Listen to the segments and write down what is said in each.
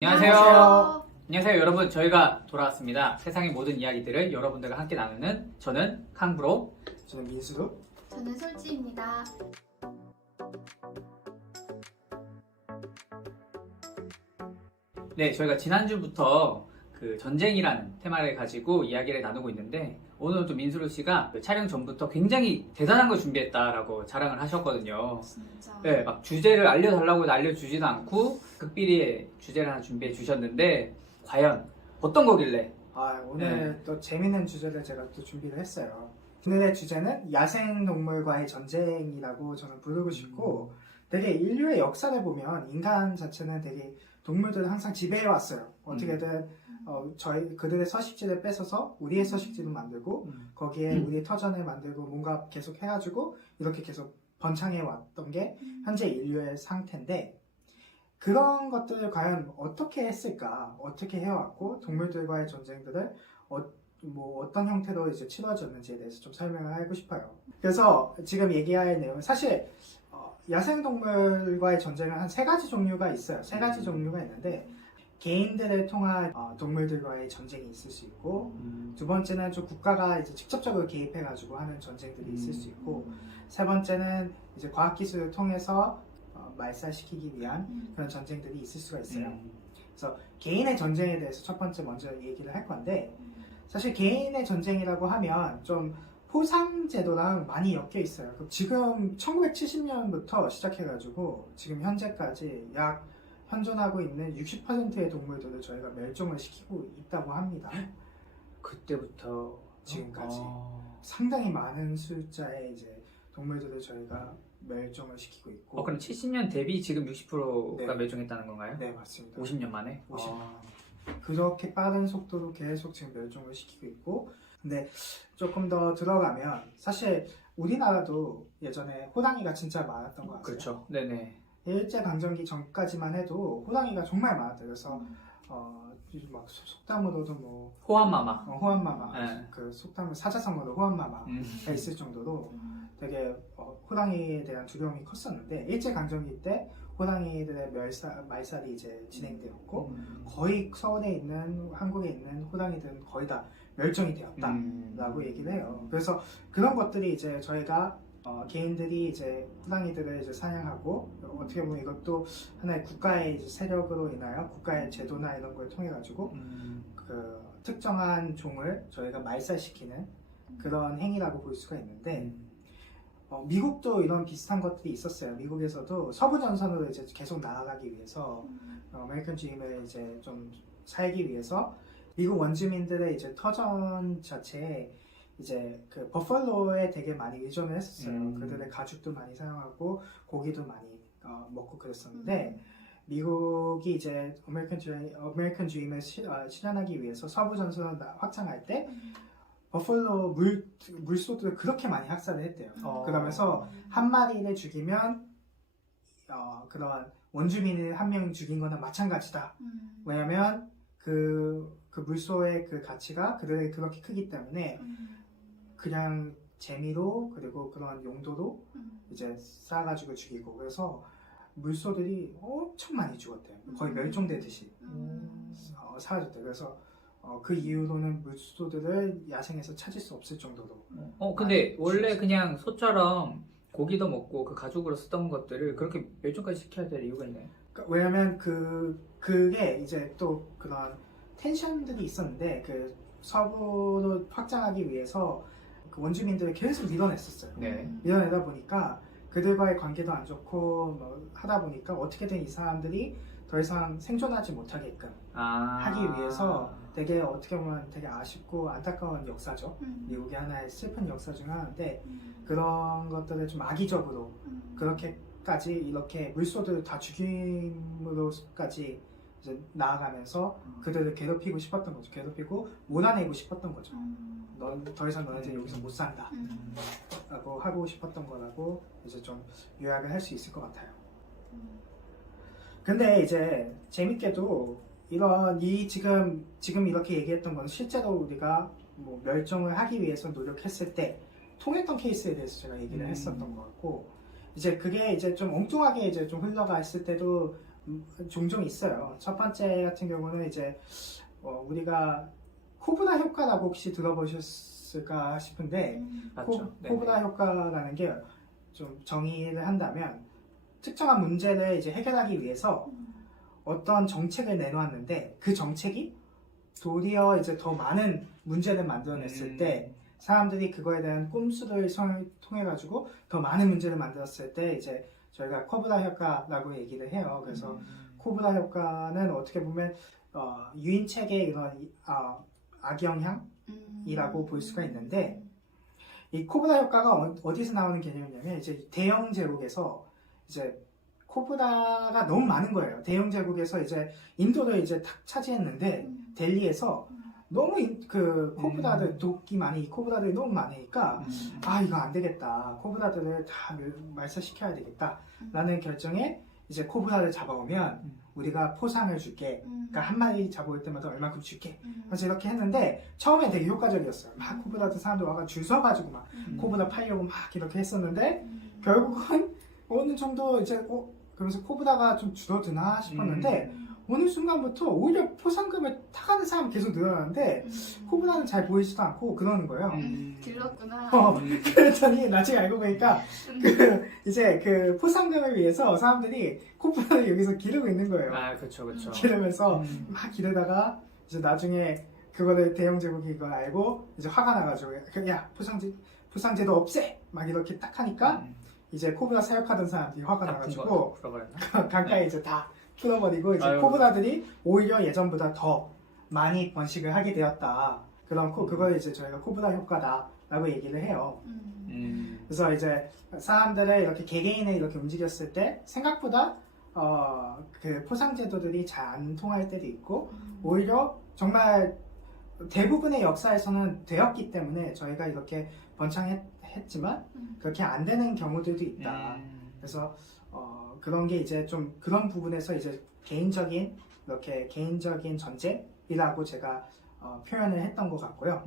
안녕하세요. 안녕하세요 여러분, 저희가 돌아왔습니다. 세상의 모든 이야기들을 여러분들과 함께 나누는 저는 캉브로, 저는 민수도. 저는 솔지입니다. 네, 저희가 지난주부터 그 전쟁이라는 테마를 가지고 이야기를 나누고 있는데, 오늘 또 민수로 씨가 그 촬영 전부터 굉장히 대단한 걸 준비했다라고 자랑을 하셨거든요. 진짜. 네, 막 주제를 알려달라고 해도 알려주지도 않고 극비리의 주제를 하나 준비해 주셨는데, 과연 어떤 거길래? 오늘 또 재밌는 주제를 제가 또 준비를 했어요. 오늘의 주제는 야생동물과의 전쟁이라고 저는 부르고 싶고, 되게 인류의 역사를 보면 인간 자체는 되게 동물들을 항상 지배해왔어요. 어떻게든 그들의 서식지를 뺏어서 우리의 서식지를 만들고 거기에 우리의 터전을 만들고 뭔가 계속 해가지고 이렇게 계속 번창해왔던 게 현재 인류의 상태인데, 그런 것들을 과연 어떻게 했을까, 어떻게 해왔고 동물들과의 전쟁들을 어떤 형태로 이제 치러졌는지에 대해서 좀 설명을 하고 싶어요. 그래서 지금 얘기할 내용은 사실 야생동물과의 전쟁은 한 세 가지 종류가 있어요. 세 가지 종류가 있는데, 개인들을 통한 동물들과의 전쟁이 있을 수 있고, 두 번째는 좀 국가가 이제 직접적으로 개입해가지고 하는 전쟁들이 있을 수 있고, 세 번째는 이제 과학기술을 통해서 말살시키기 위한 그런 전쟁들이 있을 수가 있어요. 그래서 개인의 전쟁에 대해서 첫 번째 먼저 얘기를 할 건데, 사실 개인의 전쟁이라고 하면 좀 포상제도랑 많이 엮여 있어요. 지금 1970년부터 시작해가지고 지금 현재까지 약 현존하고 있는 60%의 동물들을 저희가 멸종을 시키고 있다고 합니다. 그때부터 지금까지 상당히 많은 숫자의 이제 동물들을 저희가 멸종을 시키고 있고. 그럼 70년 대비 지금 60%가 네. 멸종했다는 건가요? 네, 맞습니다. 50년 만에? 50년. 그렇게 빠른 속도로 계속 지금 멸종을 시키고 있고, 근데 조금 더 들어가면 사실 우리나라도 예전에 호랑이가 진짜 많았던 것 같아요. 그렇죠. 네네. 일제강점기 전까지만 해도 호랑이가 정말 많았대요. 그래서 막 속담으로도 뭐 호암마마. 호암마마, 네. 그 속담을 사자성어로 호암마마가 있을 정도로 되게 호랑이에 대한 두려움이 컸었는데, 일제강점기 때 호랑이들의 말살이 이제 진행되었고, 거의 서울에 있는, 한국에 있는 호랑이들은 거의 다 멸종이 되었다라고 얘기를 해요. 그래서 그런 것들이 이제 저희가 개인들이 이제 호랑이들을 이제 사냥하고, 어떻게 보면 이것도 하나의 국가의 이제 세력으로 인하여 국가의 제도나 이런 걸 통해 가지고 그 특정한 종을 저희가 말살시키는 그런 행위라고 볼 수가 있는데, 미국도 이런 비슷한 것들이 있었어요. 미국에서도 서부 전선으로 이제 계속 나아가기 위해서 아메리칸 드림을 이제 좀 살기 위해서 미국 원주민들의 이제 터전 자체에 이제 그 버팔로에 되게 많이 의존을 했었어요. 그들의 가죽도 많이 사용하고 고기도 많이 먹고 그랬었는데, 미국이 이제 아메리칸 드림을 실현하기 위해서 서부 전선을 확장할 때 버팔로 물소들을 그렇게 많이 학살을 했대요. 그러면서 한 마리를 죽이면 그런 원주민을 한 명 죽인 거나 마찬가지다. 왜냐면 그 물소의 그 가치가 그들에게 그렇게 크기 때문에 그냥 재미로, 그리고 그런 용도로 이제 쌓아가지고 죽이고, 그래서 물소들이 엄청 많이 죽었대요. 거의 멸종되듯이 사라졌대요. 그래서 그 이후로는 물소들을 야생에서 찾을 수 없을 정도로. 근데 원래 그냥 소처럼 고기도 먹고 그 가죽으로 쓰던 것들을 그렇게 멸종까지 시켜야 될 이유가 있나요? 왜냐면 그게 이제 또 그런 텐션들이 있었는데, 그 서부로 확장하기 위해서 그 원주민들을 계속 밀어냈었어요. 네. 밀어내다 보니까 그들과의 관계도 안 좋고 뭐 하다 보니까 어떻게든 이 사람들이 더 이상 생존하지 못하게끔 하기 위해서 되게 어떻게 보면 되게 아쉽고 안타까운 역사죠. 미국의 하나의 슬픈 역사 중 하나인데, 그런 것들을 좀 악의적으로 그렇게까지 이렇게 물소들을 다 죽임으로까지 이제 나아가면서 그들을 괴롭히고 싶었던 거죠. 괴롭히고 몰아내고 싶었던 거죠. 넌 더 이상 너네들 여기서 못 산다 라고 하고 싶었던 거라고 이제 좀 요약을 할 수 있을 것 같아요. 근데 이제 재밌게도 지금 이렇게 얘기했던 건 실제로 우리가 뭐 멸종을 하기 위해서 노력했을 때 통했던 케이스에 대해서 제가 얘기를 했었던 것 같고, 이제 그게 이제 좀 엉뚱하게 이제 좀 흘러갔을 때도 종종 있어요. 첫 번째 같은 경우는 이제 우리가 코브라 효과라고 혹시 들어보셨을까 싶은데 맞죠? 네. 코브라 효과라는 게 좀 정의를 한다면 특정한 문제를 이제 해결하기 위해서 어떤 정책을 내놓았는데 그 정책이 도리어 이제 더 많은 문제를 만들어냈을 때 사람들이 그거에 대한 꼼수를 통해 가지고 더 많은 문제를 만들었을 때 이제 저희가 코브라 효과라고 얘기를 해요. 그래서 코브라 효과는 어떻게 보면 유인책의 이런 악영향이라고 볼 수가 있는데 이 코브라 효과가 어디서 나오는 개념이냐면 이제 대영 제국에서 이제 코브라가 너무 많은 거예요. 대영 제국에서 이제 인도를 이제 탁 차지했는데 델리에서 너무 그 코브라들 독이 많이 이 코브라들이 너무 많으니까 아 이거 안 되겠다. 코브라들을 다 말살시켜야 되겠다. 라는 결정에 이제 코브라를 잡아오면 우리가 포상을 줄게. 그러니까 한 마리 잡아올 때마다 얼마큼 줄게. 그래서 이렇게 했는데 처음에 되게 효과적이었어요. 막 코브라들 사람들 와가 줄 서가지고 막 코브라 팔려고 막 이렇게 했었는데 결국은 어느 정도 이제 그러면서 코브라가 좀 줄어드나 싶었는데 어느 순간부터 오히려 포상금을 타가는 사람이 계속 늘어나는데 코브라는 잘 보이지도 않고 그러는 거예요. 길렀구나. 그랬더니 나중에 알고 보니까 이제 그 포상금을 위해서 사람들이 코브라를 여기서 기르고 있는 거예요. 아, 그렇죠. 기르면서 막 기르다가 이제 나중에 그거를 대영 제국이 이걸 알고 이제 화가 나가지고 야 포상제도 없애 막 이렇게 딱 하니까 이제 코브라 사육하던 사람들이 화가 나가지고 강가에 이제 다 풀어버리고 이제 코브라들이 오히려 예전보다 더 많이 번식을 하게 되었다. 그걸 이제 저희가 코브라 효과다라고 얘기를 해요. 그래서 이제 사람들을 이렇게 개개인을 이렇게 움직였을 때 생각보다 그 포상제도들이 잘 안 통할 때도 있고 오히려 정말 대부분의 역사에서는 되었기 때문에 저희가 이렇게 번창했지만 그렇게 안 되는 경우들도 있다. 그래서 그런 게 이제 좀 그런 부분에서 이제 개인적인 전쟁이라고 제가 표현을 했던 것 같고요.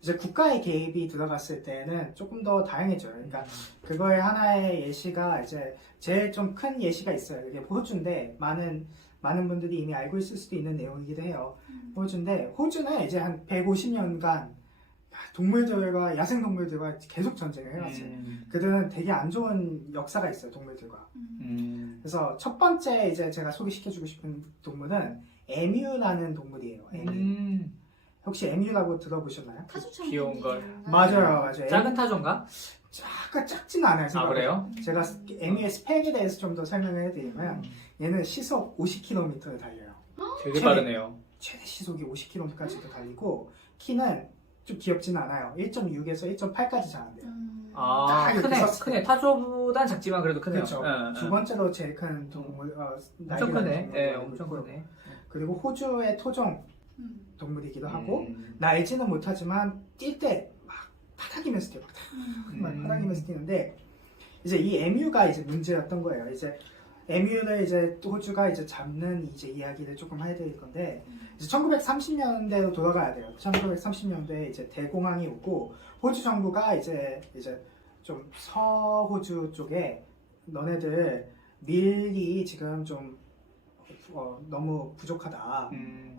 이제 국가의 개입이 들어갔을 때는 조금 더 다양해져요. 그러니까 그거의 하나의 예시가 이제 제일 좀 큰 예시가 있어요. 그게 호주인데 많은 분들이 이미 알고 있을 수도 있는 내용이기도 해요. 호주인데 호주는 이제 한 150년간 동물들과 야생동물들과 계속 전쟁을 해왔어요. 그들은 되게 안 좋은 역사가 있어요, 동물들과. 그래서 첫 번째 이제 제가 소개시켜주고 싶은 동물은 에뮤라는 동물이에요. 에뮤. 혹시 에뮤라고 들어보셨나요? 타조처럼 귀여운 걸. 맞아요. 작은 타조인가? 작지는 않아요. 아, 그래요? 제가 에뮤의 스펙에 대해서 좀 더 설명을 해드리면 얘는 시속 50km를 달려요. 되게 빠르네요. 최대 시속이 50km까지도 달리고 키는 좀 귀엽지는 않아요. 1.6에서 1.8까지 자란대요. 아, 크네. 타조보단 작지만 그래도 크네요. 그렇죠. 두 번째로 제일 큰 동물, 엄청 크네. 네, 엄청 크네. 그리고 호주의 토종 동물이기도 하고 날지는 못하지만 뛸 때 막 파닥이면서 뛰어요. 막 파닥이면서 뛰는데 이제 이 에뮤가 이제 문제였던 거예요. 이제 에뮤를 이제 호주가 이제 잡는 이제 이야기를 조금 해드릴 건데 이제 1930년대로 돌아가야 돼요. 1930년대에 이제 대공황이 오고 호주 정부가 이제 좀 서호주 쪽에 너네들 밀이 지금 좀 너무 부족하다.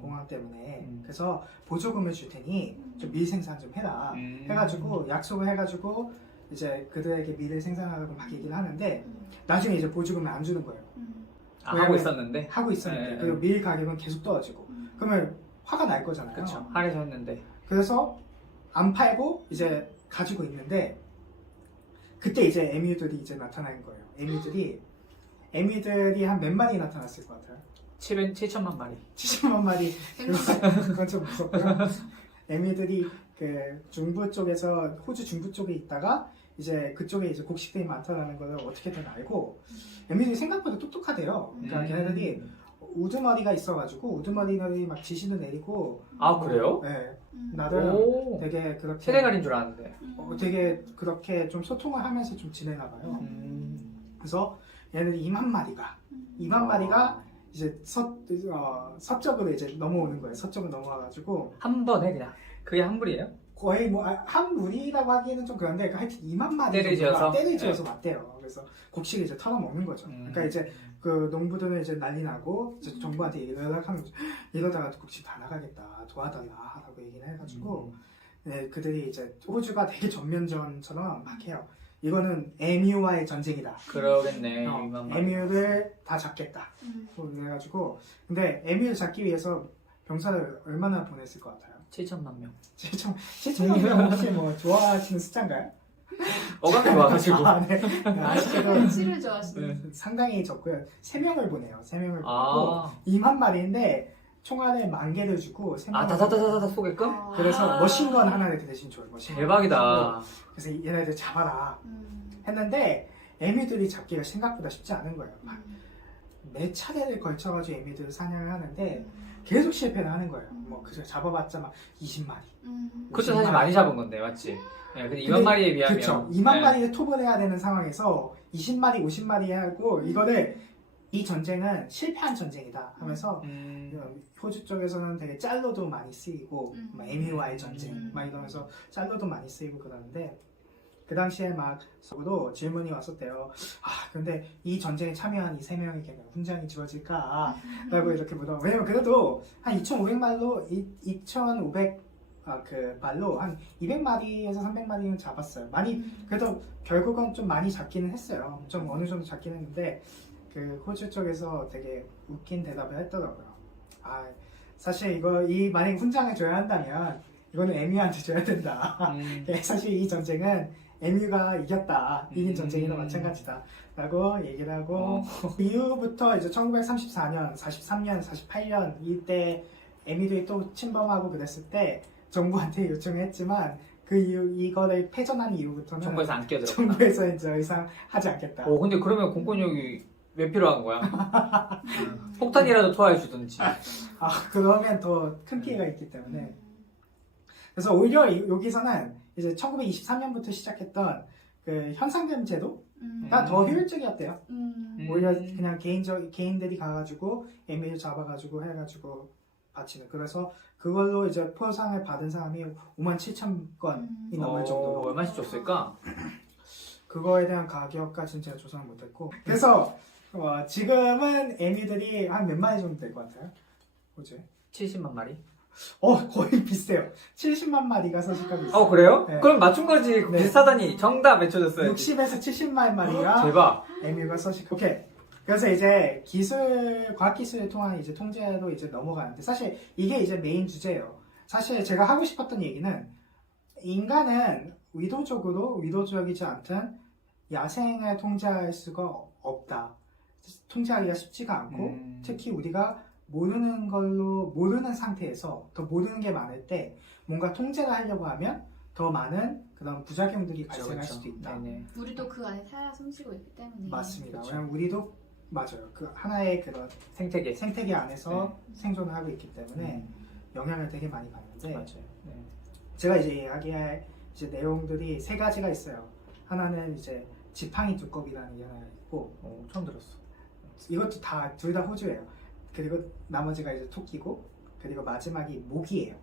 공황 때문에. 그래서 보조금을 줄 테니 좀 밀 생산 좀 해라. 해가지고 약속을 해가지고 이제 그들에게 밀을 생산하라고 막 얘기를 하는데 나중에 이제 보조금을 안 주는 거예요. 하고 있었는데. 네. 그리고 밀 가격은 계속 떨어지고. 그러면 화가 날 거잖아요. 그렇죠. 할애서 했는데. 그래서 안 팔고 이제 가지고 있는데 그때 이제 에뮤들이 이제 나타난 거예요. 에뮤들이 한 몇 마리 나타났을 것 같아요? 7천만 마리. 70만 마리. 그건 좀 무섭고요. 에뮤들이 그 중부 쪽에서 호주 중부 쪽에 있다가 이제 그쪽에 이제 곡식들이 많다라는 걸 어떻게든 알고 에뮤들이 생각보다 똑똑하대요. 그러니까 걔네들이 우두머리가 있어가지고 우두머리들이 막 지시도 내리고. 아, 그래요? 네. 나름 되게 그렇게 세대갈인 줄 알았는데. 되게 그렇게 좀 소통을 하면서 좀 지내나 봐요. 그래서 얘네들이 2만 마리가 이제 서쪽으로 이제 넘어오는 거예요. 서쪽으로 넘어와가지고 한 번에 그냥. 그게 한 불이에요? 거의 뭐 한 무리라고 하기에는 좀 그런데 하여튼 2만 마리 떼를 지어서? 떼를 지어서 왔대요. 그래서 곡식을 이제 털어먹는 거죠. 그러니까 이제 그 농부들은 이제 난리 나고 이제 정부한테 연락하는 거죠. 이러다가 곡식 다 나가겠다 도와달라라고 얘기를 해가지고 네, 그들이 이제 호주가 되게 전면전처럼 막 해요. 이거는 에뮤와의 전쟁이다. 그러겠네. 2만 마리. 에뮤를 다 잡겠다. 그래가지고 근데 에뮤를 잡기 위해서 병사를 얼마나 보냈을 것 같아요? 7천만 명. 7천명 혹시 뭐 좋아하시는 숫자인가요? 어감이 와가지고. 네. 아쉽게도 치를 좋아하시는. 상당히 적고요. 3명을 보내요. 3명을 보내고 아, 2만 마리인데 총알을 10,000개를 주고 3명을 다다다다다 쏘게끔? 그래서 머신건 하나를 그 대신 줘요. 머신건. 대박이다. 그래서 얘네들 잡아라 했는데 에미들이 잡기가 생각보다 쉽지 않은 거예요. 몇 차례를 걸쳐가지고 에미들을 사냥을 하는데 계속 실패를 하는 거예요. 뭐 그저 잡아봤자 막 20마리. 그것도 사실 많이 잡은 건데, 맞지? 네, 근데 2만 마리에 비하면. 그쵸. 2만 네. 마리를 톱을 해야 되는 상황에서 20마리, 50마리 하고 이거를 이 전쟁은 실패한 전쟁이다 하면서 호주 쪽에서는 되게 짤로도 많이 쓰이고 막 에미와의 전쟁 막 이러면서 짤로도 많이 쓰이고 그러는데 그 당시에 막 서로 질문이 왔었대요. 아 근데 이 전쟁에 참여한 이 3명에게는 훈장이 주어질까? 라고 이렇게 물어. 왜냐면 그래도 한 2,500말로 2,500 그 말로 한 200마리에서 300마리는 잡았어요. 많이 그래도 결국은 좀 많이 잡기는 했어요. 좀 어느 정도 잡기는 했는데 그 호주 쪽에서 되게 웃긴 대답을 했더라고요. 아 사실 이 만약 훈장을 줘야 한다면 이거는 에뮤한테 줘야 된다. 사실 이 전쟁은 에뮤가 이겼다. 이긴 전쟁이나 마찬가지다. 라고 얘기를 하고 그 이후부터 이제 1934년, 43년, 48년 이때 에뮤들이 또 침범하고 그랬을 때 정부한테 요청을 했지만 그 이후 이거를 패전한 이후부터는 정부에서 안 끼어들었구나. 정부에서 이제 더 이상 하지 않겠다. 근데 그러면 공권력이 왜 필요한 거야? 폭탄이라도 투하해 주든지. 그러면 더 큰 피해가 있기 때문에. 그래서 오히려 여기서는 이제 1923년부터 시작했던 그 현상금 제도가 더 효율적이었대요. 오히려 그냥 개인들이 가가지고 에미를 잡아가지고 해가지고 바치는. 그래서 그걸로 이제 포상을 받은 사람이 57,000건이 넘을 정도로. 얼마씩 줬을까? 그거에 대한 가격까지는 제가 조사를 못했고. 그래서 지금은 에미들이 한 몇 마리 정도 될 것 같아요? 호주에? 70만 마리? 거의 비슷해요. 70만 마리가 서식하고 있어요. 그래요? 네. 그럼 맞춘 거지. 네. 비슷하다니. 정답 외쳐줬어요. 60에서 70만 마리가 대박. 에뮤가 서식. 오케이. 그래서 이제 과학기술을 통한 이제 통제로 이제 넘어가는데 사실 이게 이제 메인 주제예요. 사실 제가 하고 싶었던 얘기는 인간은 의도적이지 않든 야생을 통제할 수가 없다. 통제하기가 쉽지가 않고 특히 우리가 모르는 상태에서 더 모르는 게 많을 때 뭔가 통제를 하려고 하면 더 많은 그런 부작용들이 발생할 수도 있다. 네네. 우리도 그 안에 살아 숨쉬고 있기 때문에. 맞습니다. 그렇죠. 왜냐면 우리도 맞아요. 그 하나의 그런 생태계 안에서 생존을 하고 있기 때문에 영향을 되게 많이 받는데 맞아요. 네. 제가 이제 이야기할 이제 내용들이 3가지가 있어요. 하나는 이제 지팡이 두꺼비라는 게 하나 있고 처음 들었어. 이것도 둘 다 호주예요. 그리고 나머지가 이제 토끼고 그리고 마지막이 모기예요.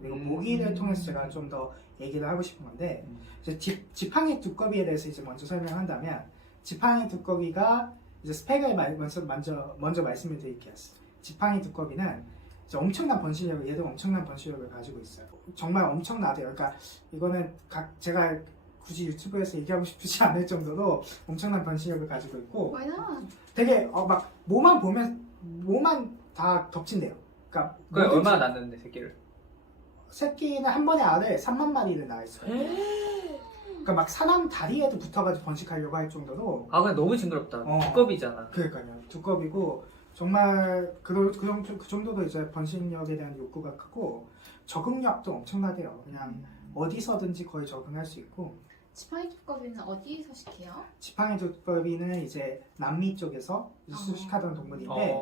그리고 모기를 통해서 제가 좀 더 얘기를 하고 싶은 건데 이제 지팡이 두꺼비에 대해서 이제 먼저 설명한다면 지팡이 두꺼비가 이제 스펙을 먼저 말씀을 드릴게요. 지팡이 두꺼비는 이제 얘도 엄청난 번식력을 가지고 있어요. 정말 엄청나대요. 그러니까 이거는 제가 굳이 유튜브에서 얘기하고 싶지 않을 정도로 엄청난 번식력을 가지고 있고 Why not? 되게 막 몸만 다 덮친대요. 그러니까 그게 모든 얼마나 낳는데 새끼를? 새끼는 한 번에 알에 3만 마리를 낳아 있어요. 그러니까 막 사람 다리에도 붙어가지고 번식하려고 할 정도로. 근데 너무 징그럽다. 두꺼비잖아. 그러니까요. 두꺼비고 정말 그 정도로 이제 번식력에 대한 욕구가 크고 적응력도 엄청나대요. 그냥 어디서든지 거의 적응할 수 있고. 지팡이 두꺼비는 어디 서식해요? 지팡이 두꺼비는 이제 남미 쪽에서 수식하던 동물인데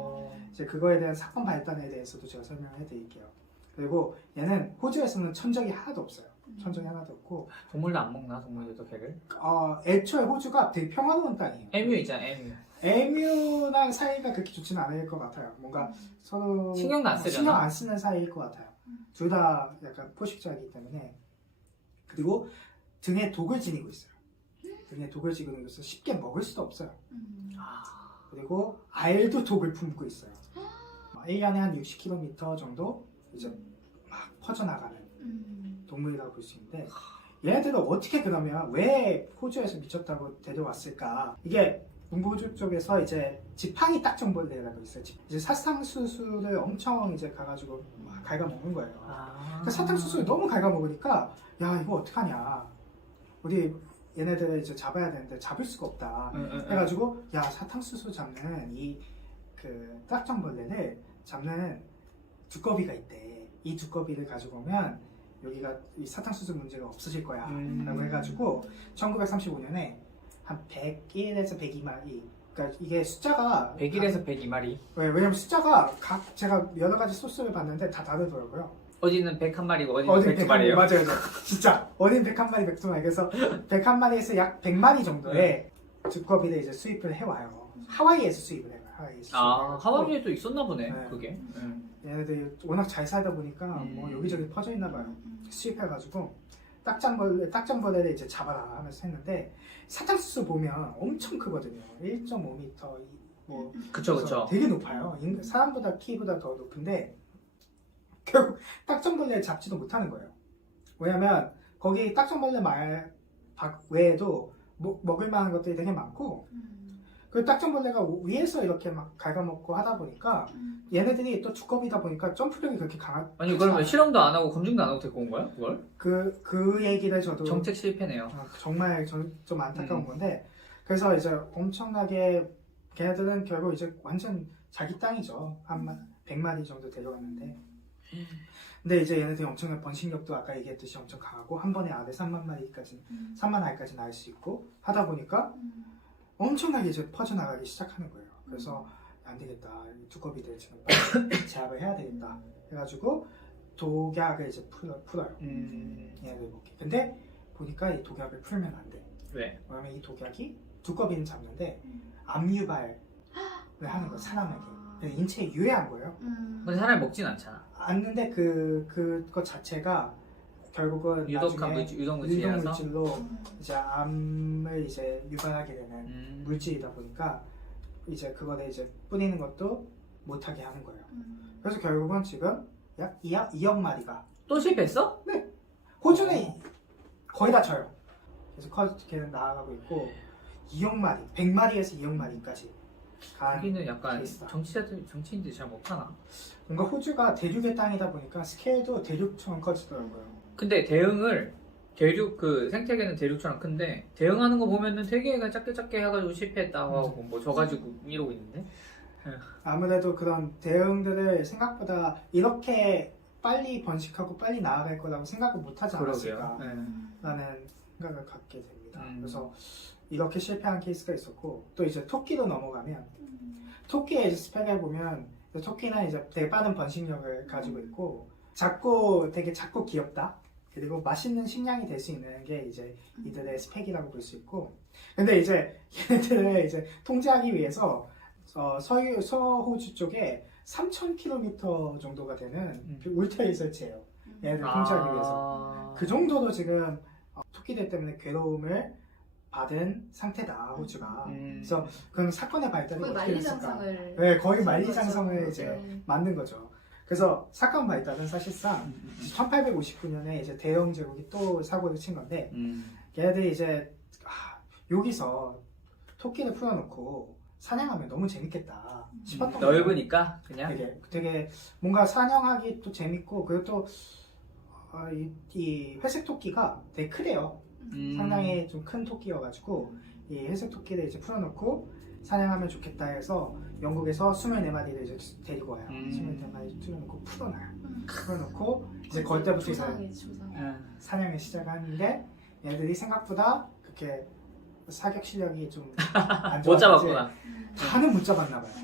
이제 그거에 대한 사건 발단에 대해서도 제가 설명해 드릴게요. 그리고 얘는 호주에서는 천적이 하나도 없어요. 천적이 하나도 없고. 동물도 안 먹나? 동물들도 개를? 애초에 호주가 되게 평화로운 땅이에요. 에뮤 있잖아, 에뮤. 에뮤랑 사이가 그렇게 좋지는 않을 것 같아요. 뭔가 서로 신경도 안 쓰잖아. 신경 안 쓰는 사이일 것 같아요. 둘 다 약간 포식자이기 때문에. 그리고 등에 독을 지니고 있어요. 등에 독을 지니고 있어서 쉽게 먹을 수도 없어요. 그리고 알도 독을 품고 있어요. 1년에 한 60km 정도 이제 막 퍼져나가는 동물이라고 볼 수 있는데, 얘네들은 어떻게 그러면 왜 호주에서 미쳤다고 데려왔을까? 이게 동부호주 쪽에서 이제 지팡이 딱정벌레라고 있어요. 이제 사탕수수를 엄청 이제 가가지고 막 갉아먹는 거예요. 그러니까 사탕수수를 너무 갉아먹으니까 야 이거 어떡하냐, 우리 얘네들을 이제 잡아야 되는데 잡을 수가 없다 해가지고 야 사탕수수 잡는 이 그 딱정벌레를 잡는 두꺼비가 있대. 이 두꺼비를 가지고 오면 여기가 이 사탕수수 문제가 없어질 거야 라고 해가지고 1935년에 한 101에서 102마리, 그러니까 이게 숫자가 101에서 102마리. 왜냐면 숫자가 각 제가 여러 가지 소스를 봤는데 다 다르더라고요. 어디는 101마리고 어디는 어딘 102마리예요. 맞아요. 진짜 어딘 101마리 102마리. 그래서 101마리에서 약 100마리 정도의 두꺼비를 이제 수입을 해와요. 하와이에서 수입을 해요. 하와이에서. 하와이에도 있었나 보네. 네. 그게. 얘네들이 워낙 잘 살다 보니까 뭐 여기저기 퍼져 있나 봐요. 수입해가지고 딱정벌레를 이제 잡아라 하면서 했는데, 사탕수수 보면 엄청 크거든요. 1.5m 뭐 그쵸. 되게 높아요. 사람보다 키보다 더 높은데 결국 딱정벌레를 잡지도 못하는 거예요. 왜냐면 거기 딱정벌레 외에도 먹을 만한 것들이 되게 많고, 그 딱정벌레가 위에서 이렇게 막 갉아먹고 하다 보니까 얘네들이 또 두꺼비다 보니까 점프력이 그렇게 아니 그러면 실험도 안 하고 검증도 안 하고 데리고 온 거야? 그걸? 그 얘기를 저도 정책 실패네요. 정말 좀 안타까운 건데, 그래서 이제 엄청나게 걔네들은 결국 이제 완전 자기 땅이죠. 한 100마리 정도 데려갔는데, 근데 이제 얘네들이 엄청난 번식력도 아까 얘기했듯이 엄청 강하고 한 번에 알을 3만 알까지 낳을 수 있고 하다 보니까 엄청나게 이제 퍼져나가기 시작하는 거예요. 그래서 안 되겠다, 두꺼비들 지금 빨리 제압을 해야 되겠다 해가지고 독약을 이제 풀어요. 얘네들 먹게. 근데 보니까 이 독약을 풀면 안 돼. 왜? 왜냐면 이 독약이 두꺼비는 잡는데 암유발을 하는 거예요, 사람에게. 그래서 인체에 유해한 거예요. 근데 사람이 먹진 않잖아. 않는데 그것 자체가 결국은 유독한 나중에 유독물질이라서. 유독물질로 이제 암을 이제 유발하게 되는 물질이다 보니까 이제 그거를 이제 뿌리는 것도 못하게 하는 거예요. 그래서 결국은 지금 약 2억 마리가 또 실패했어? 호주는 거의 다 져요. 그래서 걔는 나아가고 있고 2억 마리, 100마리에서 2억 마리까지 간 여기는 약간 케이스다. 정치인들이 잘 못하나? 뭔가 호주가 대륙의 땅이다 보니까 스케일도 대륙처럼 커지더라고요. 근데 대응을 그 생태계는 대륙처럼 큰데 대응하는 거 보면은 되게 그냥 작게 해가지고 실패했다고 하고 뭐 져가지고 이러고 있는데. 아무래도 그런 대응들을 생각보다 이렇게 빨리 번식하고 빨리 나아갈 거라고 생각을 못하지 않았을까라는 생각을 갖게 됩니다. 그래서 이렇게 실패한 케이스가 있었고, 또 이제 토끼로 넘어가면 토끼의 이제 스펙을 보면 토끼는 이제 되게 빠른 번식력을 가지고 있고 되게 작고 귀엽다. 그리고 맛있는 식량이 될 수 있는 게 이제 이들의 스펙이라고 볼 수 있고, 근데 이제 얘네들을 이제 통제하기 위해서 서호주 쪽에 3,000km 정도가 되는 울타리 설치해요. 얘네들 통제하기 위해서. 그 정도로 지금 토끼들 때문에 괴로움을 받은 상태다, 호주가. 그래서 그럼 사건의 발달이 거의 어떻게 됐을까? 만리장성을. 네, 거의 만리장성을 이제 만든 거죠. 그래서 사건 발달은 사실상 1859년에 이제 대영 제국이 또 사고를 친 건데, 걔네들이 이제 여기서 토끼를 풀어놓고 사냥하면 너무 재밌겠다 싶었던 거예요. 넓으니까 그냥. 되게 뭔가 사냥하기 또 재밌고, 그리고 또 이 회색 토끼가 되게 크대요. 상당히 좀 큰 토끼여가지고 이 회색 토끼를 이제 풀어놓고 사냥하면 좋겠다 해서 영국에서 24마리를 이제 데리고 와요. 24마리 풀어놓고 풀어놓고 이제 그때부터 이제 사냥을 시작하는데, 얘들이 생각보다 그렇게 사격 실력이 좀 안 못 좋았는지 잡았구나. 다는 못 잡았나 봐요.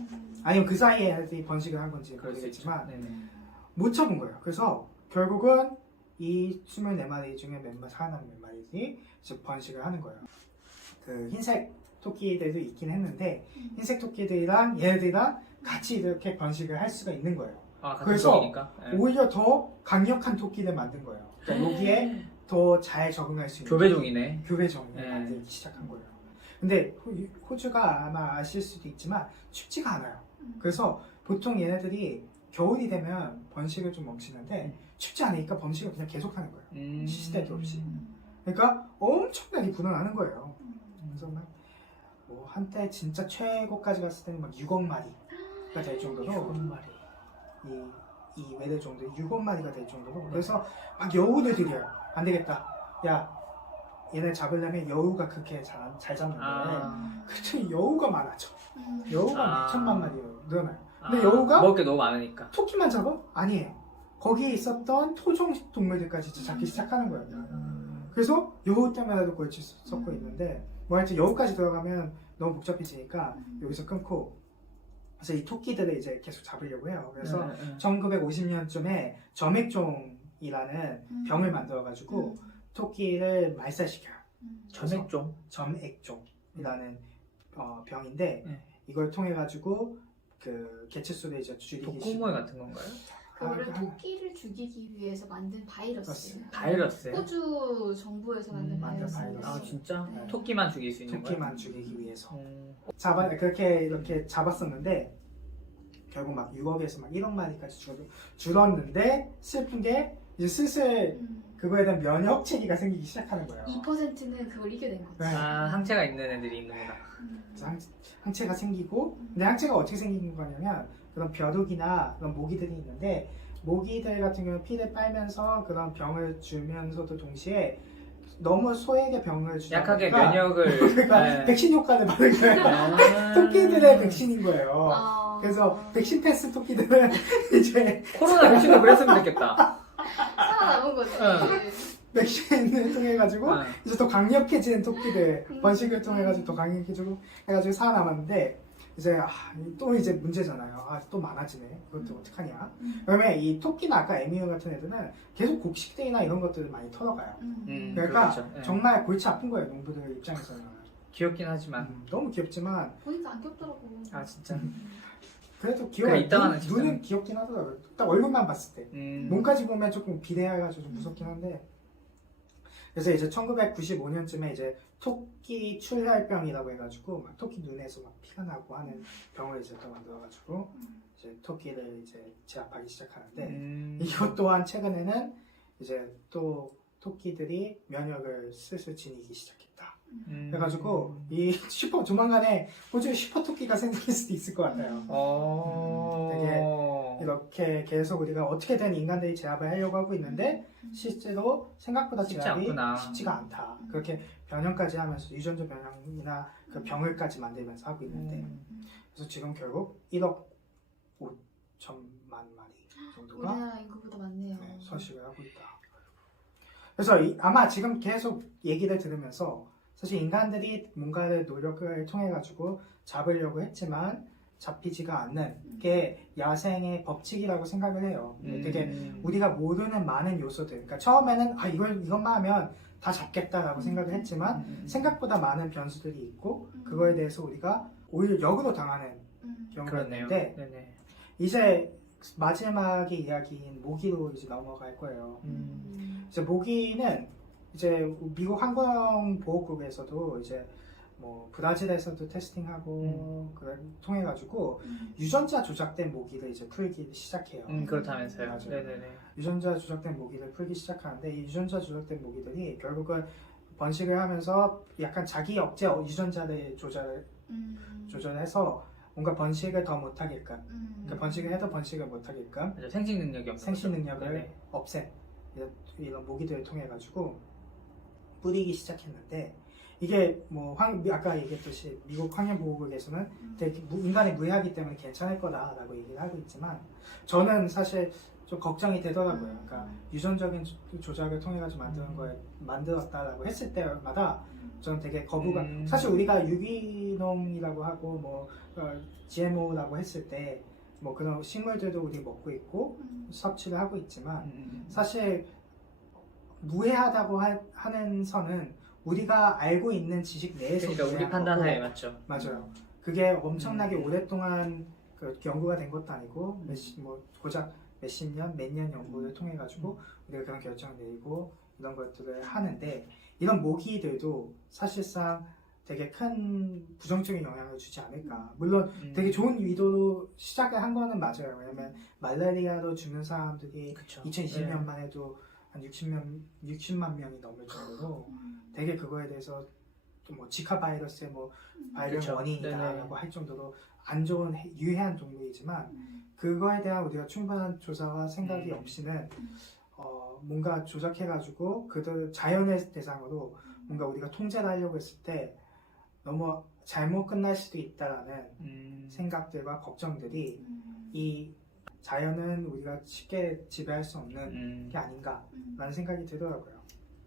아니면 그 사이에 얘들이 번식을 한 건지 모르겠지만 못 잡은 거예요. 그래서 결국은 이 24마리 중에 살아남은 몇 마리들이 이제 번식을 하는 거예요. 그 흰색 토끼들도 있긴 했는데 흰색 토끼들이랑 얘네들이랑 같이 이렇게 번식을 할 수가 있는 거예요. 같은 그래서 쪽이니까. 오히려 더 강력한 토끼를 만든 거예요. 그러니까 여기에 더 잘 적응할 수 있는 교배종이네. 교배종을 네. 만들기 시작한 거예요. 근데 호주가 아마 아실 수도 있지만 춥지가 않아요. 그래서 보통 얘네들이 겨울이 되면 번식을 좀 멈추는데 춥지 않으니까 번식을 그냥 계속하는 거예요. 쉴 때도 없이. 그러니까 엄청나게 불어나는 거예요. 그래서 뭐 한때 진짜 최고까지 갔을 때는 막 6억 마리가 될 정도로 6억 마리. 이 외래 정도 6억 마리가 될 정도로 그래서 막 여우를 들여요. 안 되겠다. 야 얘네 잡으려면 여우가 그렇게 잘 잡는데 그랬더니 여우가 많아져. 여우가 몇 천만 마리 늘어나요. 근데 여우가 먹을 게 너무 많으니까. 토끼만 잡아? 아니에요. 거기에 있었던 토종 동물들까지 이제 잡기 시작하는 거예요. 그래서 여우 때문에도 골치 섞고 있는데 뭐 하여튼 여우까지 들어가면 너무 복잡해지니까 여기서 끊고 그래서 이 토끼들을 이제 계속 잡으려고 해요. 그래서 1950년쯤에 점액종이라는 병을 만들어가지고 토끼를 말살시켜요. 점액종? 점액종이라는 병인데 네. 이걸 통해 가지고 그 개체수를 이제 줄이기 독극물 같은 건가요? 그거를 토끼를 죽이기 위해서 만든 바이러스예요. 바이러스요? 호주 정부에서 만든 바이러스예요. 아 진짜? 네. 토끼만 죽일 수 있는 거예요? 토끼만 죽이기 위해서 그렇게 이렇게 잡았었는데 결국 막 6억에서 막 1억 마리까지 줄었는데 슬픈 게 이제 슬슬 그거에 대한 면역 체계가 생기기 시작하는 거예요. 2%는 그걸 이겨낸 거지. 네. 아 항체가 있는 애들이 있는구나. 그래서 항체가 생기고 근데 항체가 어떻게 생기는 거냐면 그런 벼룩이나 그런 모기들이 있는데 모기들 같은 경우는 피를 빨면서 그런 병을 주면서도 동시에 너무 소액의 병을 주다 약하게 보니까 면역을 그러니까 네. 백신 효과를 받은 거예요. 아. 토끼들의 백신인 거예요. 아. 그래서 백신 패스 토끼들은 이제 코로나 백신도 그랬으면 좋겠다. 살아남은 거지. 백신을 통해 가지고 응. 이제 더 강력해지는 토끼들 번식을 통해 가지고 더 강력해지고 해가지고 살아남았는데 이제 또 이제 문제잖아요. 또 많아지네. 이것도 어떡하냐. 그러면 이 토끼나 아까 에미유 같은 애들은 계속 곡식들이나 이런 것들을 많이 털어가요. 그러니까 그렇죠. 네. 정말 골치 아픈 거예요. 농부들 입장에서는. 귀엽긴 하지만 너무 귀엽지만 보니까 안 귀엽더라고. 아 진짜 그래도 귀여워. 그래, 이따가는 진짜. 눈은 귀엽긴 하더라고요. 딱 얼굴만 봤을 때. 음. 몸까지 보면 조금 비대해가지고 좀 무섭긴 한데. 그래서 이제 1995년쯤에 이제 토끼 출혈병이라고 해가지고 막 토끼 눈에서 막 피가 나고 하는 병을 이제 또 만들어가지고 이제 토끼를 이제 제압하기 시작하는데 이것 또한 최근에는 이제 또 토끼들이 면역을 슬슬 지니기 시작했다. 그래가지고 이 조만간에 호주에 슈퍼 토끼가 생길 수도 있을 것 같아요. 되게 이렇게 계속 우리가 어떻게든 인간들이 제압을 하려고 하고 있는데 실제로 생각보다 쉽지 제압이 않구나. 쉽지가 않다. 그렇게 변형까지 하면서 유전자 변형이나 그 병을까지 만들면서 하고 있는데 그래서 지금 결국 1억 5천만 마리 정도가 우리나라 인구보다 많네요. 서식을 하고 있다. 그래서 아마 지금 계속 얘기를 들으면서 사실 인간들이 뭔가를 노력을 통해 가지고 잡으려고 했지만 잡히지가 않는 게 야생의 법칙이라고 생각을 해요. 되게 우리가 모르는 많은 요소들. 그러니까 처음에는 이것만 하면 다 잡겠다라고 생각을 했지만 생각보다 많은 변수들이 있고 그거에 대해서 우리가 오히려 역으로 당하는 경우가 그렇네요. 있는데 네네. 이제 마지막의 이야기인 모기로 이제 넘어갈 거예요. 이제 모기는 이제 미국 환경보호국에서도 이제 뭐 브라질에서도 테스팅하고 그걸 통해 가지고 유전자 조작된 모기를 이제 풀기 시작해요. 그렇다면서요. 맞아요. 네네네. 유전자 조작된 모기를 풀기 시작하는데 이 유전자 조작된 모기들이 결국은 번식을 하면서 약간 자기 억제 유전자를 조절해서 뭔가 번식을 더 못하게끔 그러니까 번식을 해도 번식을 못하게끔 맞아, 생식 능력이 없는 생식 거죠. 능력을 네네. 없앤 이런 모기들을 통해 가지고 뿌리기 시작했는데 이게 뭐 아까 얘기했듯이 미국 환경보호국에서는 되게 인간이 무해하기 때문에 괜찮을 거다라고 얘기를 하고 있지만 저는 사실 좀 걱정이 되더라고요. 그러니까 유전적인 조작을 통해 가지고 만들었다라고 했을 때마다 저는 되게 거부감. 사실 우리가 유기농이라고 하고 뭐 GMO라고 했을 때 뭐 그런 식물들도 우리 먹고 있고 섭취를 하고 있지만 사실 무해하다고 하는 선은 우리가 알고 있는 지식 내에서 그러니까 우리 무해한 판단하에 거고, 맞죠. 맞아요. 그게 엄청나게 오랫동안 그 연구가 된 것도 아니고 고작 몇십 년, 몇 년 연구를 통해 가지고 우리가 그런 결정을 내리고 이런 것들을 하는데 이런 모기들도 사실상 되게 큰 부정적인 영향을 주지 않을까. 물론 되게 좋은 의도로 시작을 한 거는 맞아요. 왜냐면 말라리아로 죽는 사람들이 그쵸. 2020년만 해도 한 60만 명이 넘을 정도로 되게 그거에 대해서 뭐 지카 바이러스의 뭐 발병 그쵸. 원인이다라고 할 정도로 안 좋은 유해한 동물이지만 그거에 대한 우리가 충분한 조사와 생각이 없이는 뭔가 조작해가지고 그들 자연의 대상으로 뭔가 우리가 통제를 하려고 했을 때 너무 잘못 끝날 수도 있다라는 생각들과 걱정들이 이 자연은 우리가 쉽게 지배할 수 없는 게 아닌가라는 생각이 들더라고요.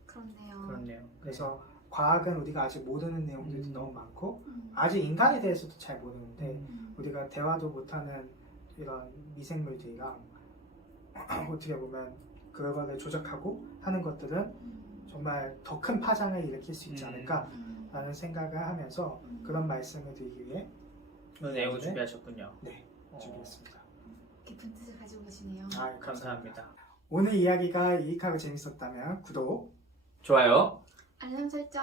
그렇네요. 그렇네요. 그래서 과학은 우리가 아직 모르는 내용들도 너무 많고 음. 아직 인간에 대해서도 잘 모르는데 음. 우리가 대화도 못하는 이런 미생물들이랑 어떻게 보면 그거를 조작하고 하는 것들은 정말 더 큰 파장을 일으킬 수 있지 않을까라는 생각을 하면서 그런 말씀을 드리기 위해 오늘 내용을 준비하셨군요. 네, 준비했습니다. 깊은 뜻을 가지고 계시네요. 아, 감사합니다. 오늘 이야기가 유익하고 재밌었다면 구독, 좋아요. 알람 설정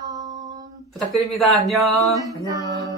부탁드립니다. 안녕. 감사합니다. 안녕.